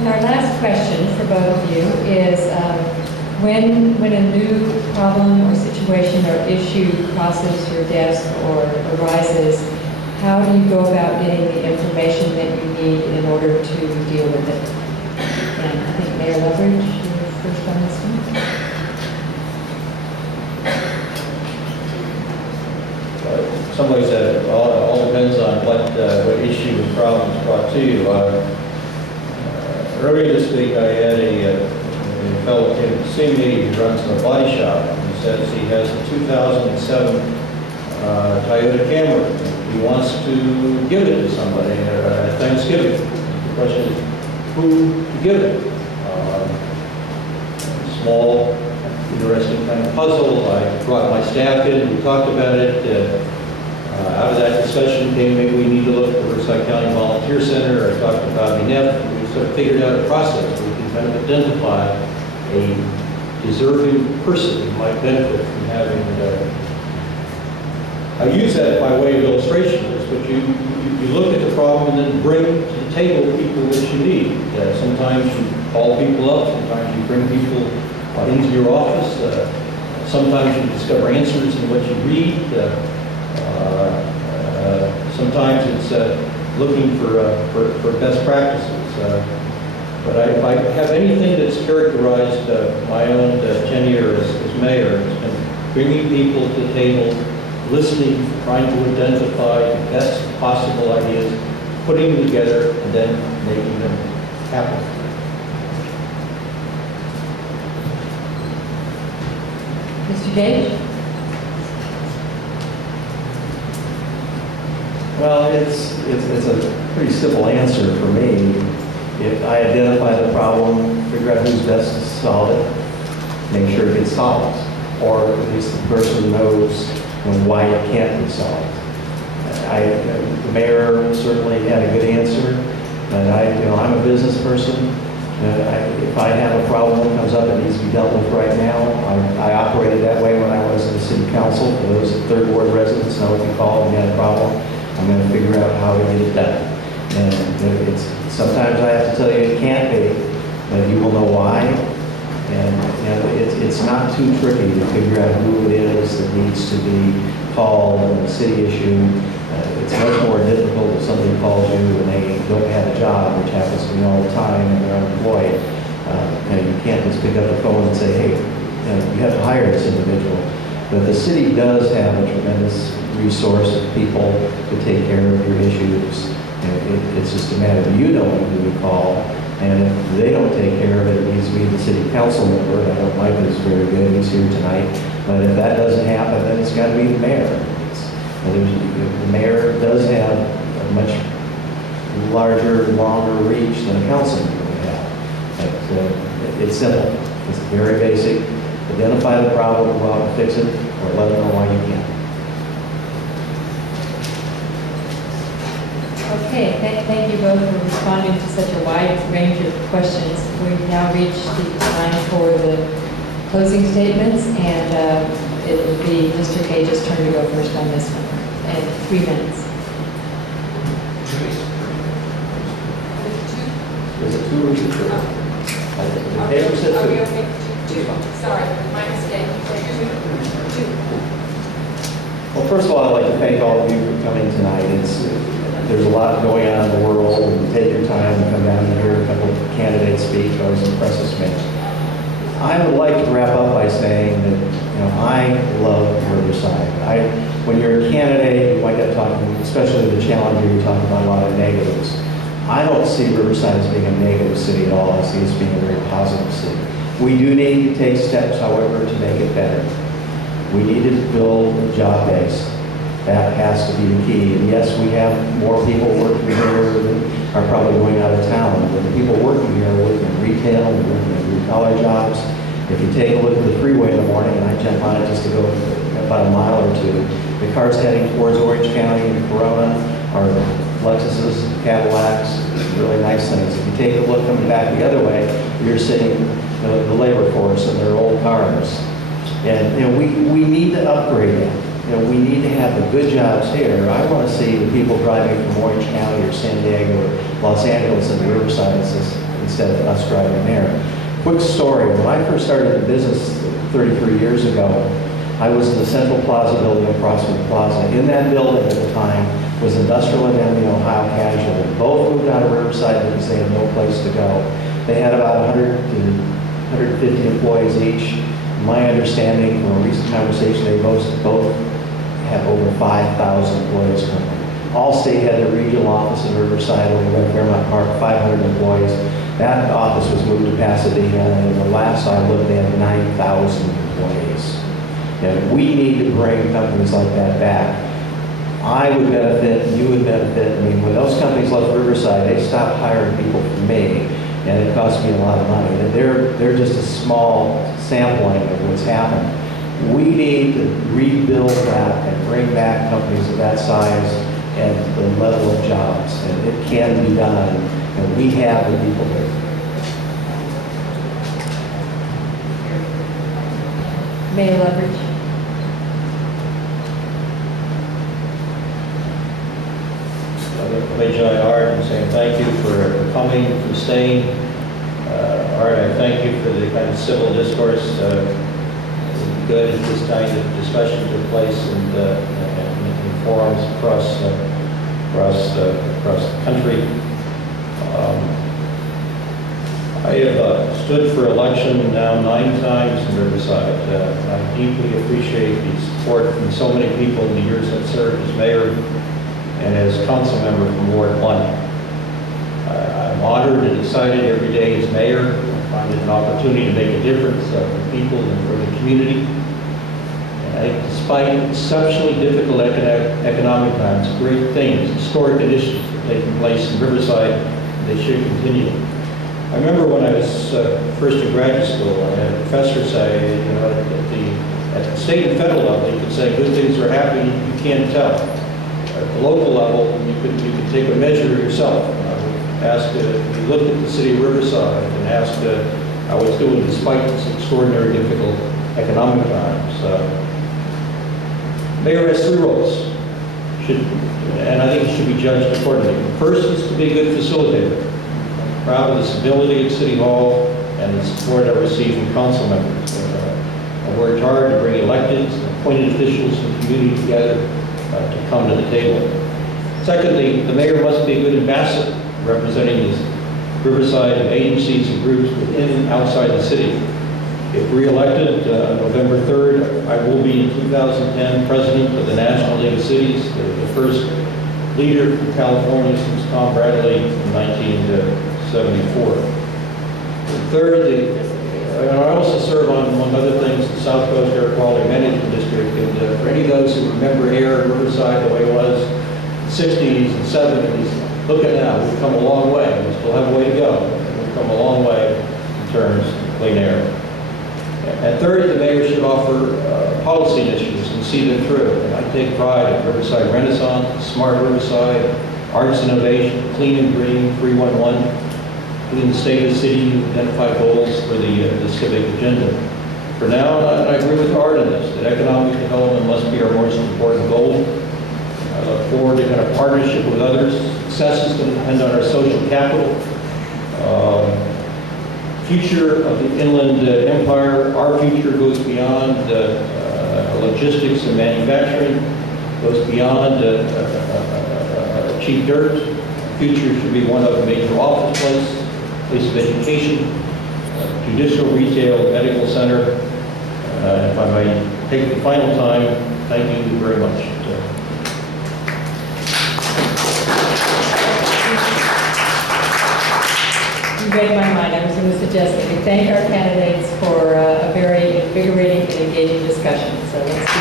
And our last question for both of you is, when a new problem or situation or issue crosses your desk or arises, how do you go about getting the information that you need in order to deal with it? And I think Mayor Leverage, you're first on this one. In some ways, it all depends on what issue and problem is brought to you. Earlier this week, I had a fellow came to see me who runs a body shop. He says he has a 2007 Toyota Camry. He wants to give it to somebody at Thanksgiving. The question is, who to give it? Small, interesting kind of puzzle. I brought my staff in, we talked about it. Out of that discussion came, maybe we need to look at the Riverside County Volunteer Center. I talked about MENEF. We sort of figured out a process where we can kind of identify a deserving person who might benefit from having I use that by way of illustration, but you look at the problem and then bring to the table people that you need. Sometimes you call people up, sometimes you bring people into your office, sometimes you discover answers in what you read, sometimes it's looking for best practices. But if I have anything that's characterized my own tenure as mayor, it's been bringing people to the table, listening, trying to identify the best possible ideas, putting them together, and then making them happen. Mr. Gage? Well, it's a pretty simple answer for me. If I identify the problem, figure out who's best to solve it, make sure it gets solved, or at least the person knows why it can't be solved. The mayor certainly had a good answer, and I'm a business person. If I have a problem that comes up that needs to be dealt with right now, I operated that way when I was in the city council. For those Third Ward residents know if you call and you had a problem, I'm going to figure out how to get it done. And sometimes I have to tell you it can't be, but you will know why. And it's not too tricky to figure out who it is that needs to be called on a city issue. It's much more difficult if somebody calls you and they don't have a job, which happens to me all the time, and they're unemployed. You can't just pick up the phone and say, hey, you have to hire this individual. But the city does have a tremendous resource of people to take care of your issues. It's just a matter of you knowing who to call. And if they don't take care of it, it needs to be the city council member. I know Mike is very good, he's here tonight. But if that doesn't happen, then it's got to be the mayor. The mayor does have a much larger, longer reach than a council member would have. But it's simple. It's very basic. Identify the problem, go out and fix it, or let them know why you can't. Okay, thank you both for responding to such a wide range of questions. We've now reached the time for the closing statements, and it will be Mr. Gage's turn to go first on this one, and 3 minutes. Is it 2 or 3? Are we okay? 2. Sorry, my mistake. 2. Well, first of all, I'd like to thank all of you for coming tonight. There's a lot going on in the world, and take your time to come down and hear a couple of candidates speak. It always impresses me. I would like to wrap up by saying that I love Riverside. When you're a candidate, you might get talking, especially the challenger, you're talking about a lot of negatives. I don't see Riverside as being a negative city at all. I see it as being a very positive city. We do need to take steps, however, to make it better. We need to build a job base. That has to be the key. And yes, we have more people working here that are probably going out of town, but the people working here are working in retail and working in blue-collar jobs. If you take a look at the freeway in the morning, and I jump on it just to go about a mile or two, the cars heading towards Orange County and Corona are Lexuses, Cadillacs, really nice things. If you take a look coming back the other way, you're seeing the labor force in their old cars. And we need to upgrade that. We need to have the good jobs here. I want to see the people driving from Orange County or San Diego or Los Angeles and Riverside and instead of us driving there. Quick story, when I first started the business 33 years ago, I was in the Central Plaza building across from the plaza. In that building at the time was Industrial Indemnity and Ohio Casualty. Both moved out of Riverside because they had no place to go. They had about 100 to 150 employees each. My understanding from a recent conversation, they both have over 5,000 employees currently. Allstate had their regional office in Riverside over at Fairmount Park, 500 employees. That office was moved to Pasadena, and the last I looked, they had 9,000 employees. And we need to bring companies like that back. I would benefit, you would benefit. I mean, when those companies left Riverside, they stopped hiring people from me, and it cost me a lot of money. And they're just a small sampling of what's happened. We need to rebuild that and bring back companies of that size and the level of jobs. And it can be done, and we have the people there. Mayor Leverage. Art, and saying thank you for coming, for staying. Art, I thank you for the kind of civil discourse. It's good if this kind of discussion took place and forums across the country. I have stood for election now 9 times in Riverside. I deeply appreciate the support from so many people in the years I've served as mayor and as council member from Ward 1. I'm honored and excited every day as mayor. I find it an opportunity to make a difference for people and for the community. And I think despite exceptionally difficult economic times, great things, historic initiatives are taking place in Riverside. They should continue. I remember when I was first in graduate school, I had a professor say, you know, at the state and federal level, you could say good things are happening, you can't tell. At the local level, you could take a measure yourself. I would ask, you looked at the city of Riverside and asked how it's doing despite this extraordinary difficult economic times. Mayor has 3 roles, and I think it should be judged accordingly. First is to be a good facilitator. I'm proud of the stability at City Hall and the support I receive from council members. I worked hard to bring elected, appointed officials and the community together to come to the table. Secondly, the mayor must be a good ambassador, representing the Riverside agencies and groups within and outside the city. If re-elected November 3rd, I will be in 2010 president of the National League of Cities, the first leader from California since Tom Bradley in 1974. Third, I also serve on, among other things, the South Coast Air Quality Management District. And for any of those who remember air in Riverside the way it was in the 60s and 70s, look at now, we've come a long way. We still have a way to go. We've come a long way in terms of clean air. And third, the mayor should offer policy initiatives and see them through. And I take pride in Riverside Renaissance, Smart Riverside, Arts Innovation, Clean and Green, 311. In the state of the city, identify goals for the civic agenda. For now, I agree with Art in this, that economic development must be our most important goal. I look forward to kind of partnership with others. Success is going to depend on our social capital. Future of the Inland Empire, our future goes beyond logistics and manufacturing, goes beyond cheap dirt. Future should be one of a major office place of education, judicial, retail, medical center. If I might take the final time, thank you very much. You read my mind. I was going to suggest that we thank our candidates for a very invigorating and engaging discussion. So let's